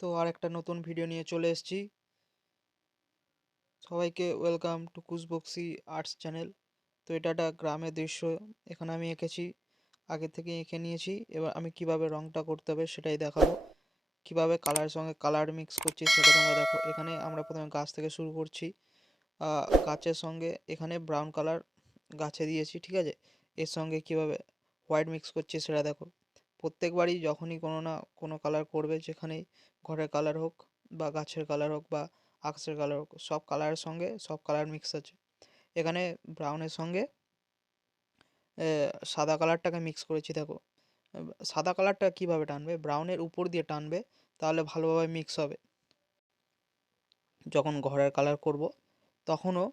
তো আর একটা নতুন ভিডিও নিয়ে চলে এসেছি। সবাইকে welcome to Kush Baxi arts channel. তো এটা একটা গ্রামের দৃশ্য, এখানে আমি এঁকেছি, আগে থেকে এঁকে নিয়েছি। এবার আমি কিভাবে রংটা করতে হবে সেটাই দেখাবো, কিভাবে কালারের সঙ্গে কালার মিক্স করছি সেটা তোমরা দেখো। এখানে আমরা প্রথমে গাছ থেকে শুরু করছি। গাছের সঙ্গে এখানে ব্রাউন কালার গাছে দিয়েছি, ঠিক আছে। এর সঙ্গে কিভাবে হোয়াইট মিক্স করছি সেটা দেখো। প্রত্যেকবারই যখনই কোনো না কোনো কালার করবে, যেখানেই ঘরের কালার হোক বা গাছের কালার হোক বা আকাশের কালার হোক, সব কালারের সঙ্গে সব কালার মিক্স আছে। এখানে ব্রাউনের সঙ্গে সাদা কালারটাকে মিক্স করেছি দেখো। সাদা কালারটা কিভাবে টানবে, ব্রাউনের উপর দিয়ে টানবে, তাহলে ভালোভাবে মিক্স হবে। যখন ঘরের কালার করব তখনও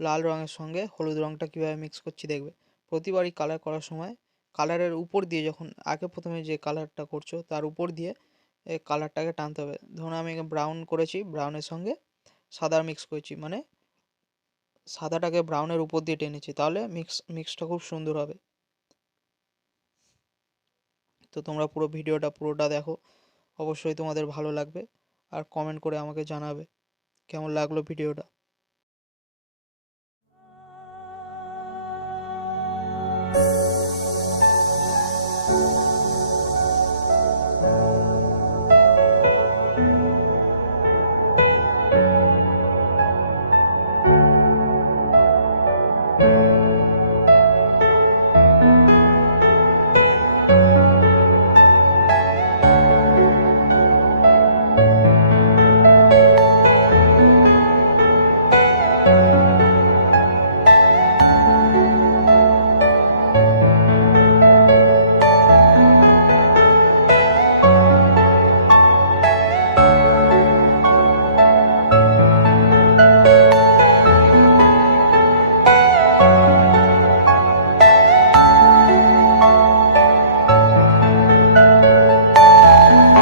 লাল রঙের সঙ্গে হলুদ রঙটা কীভাবে মিক্স করছি দেখবে। প্রতিবারই কালার করার সময় কালারের উপর দিয়ে, যখন আগে প্রথমে যে কালারটা করছো তার উপর দিয়ে কালারটাকে টানতে হবে। ধরুন আমি ব্রাউন করেছি, ব্রাউনের সঙ্গে সাদা মিক্স করেছি, মানে সাদাটাকে ব্রাউনের উপর দিয়ে টেনেছি, তাহলে মিক্সটা খুব সুন্দর হবে। তো তোমরা পুরো ভিডিওটা পুরোটা দেখো, অবশ্যই তোমাদের ভালো লাগবে। আর কমেন্ট করে আমাকে জানাবে কেমন লাগলো ভিডিওটা।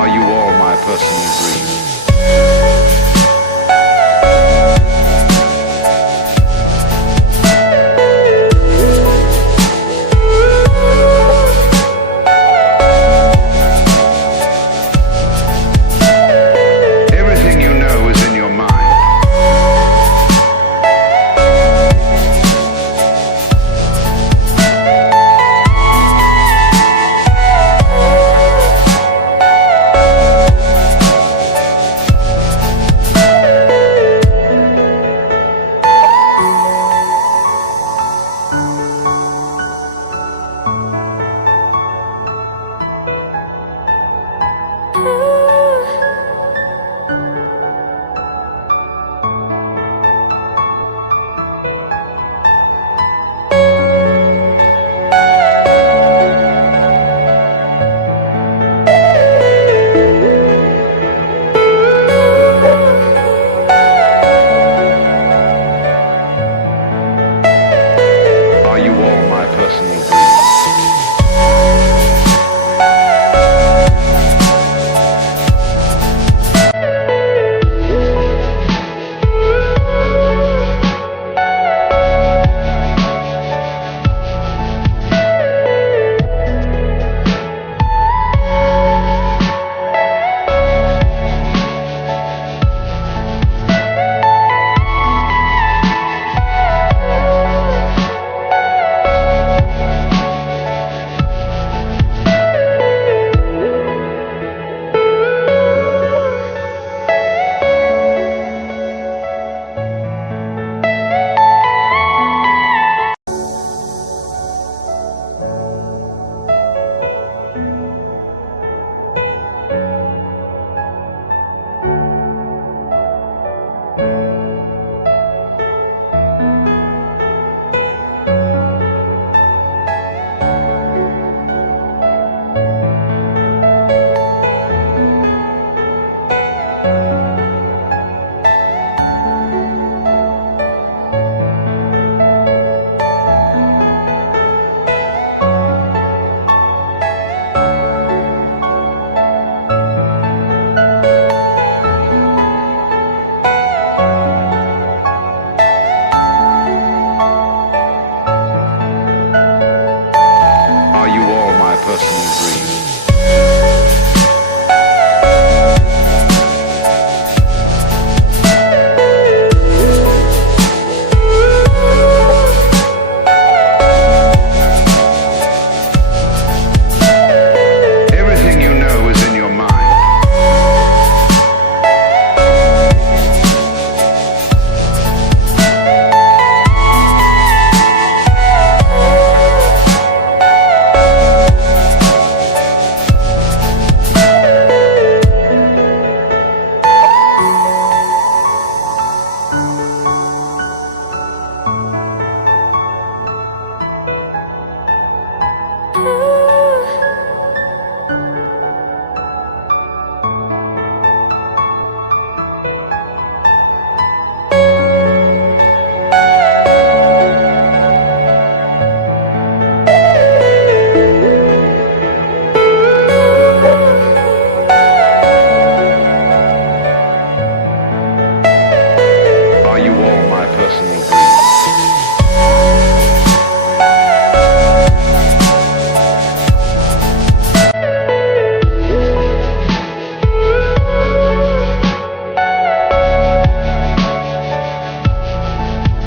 Are you all my personal dreams?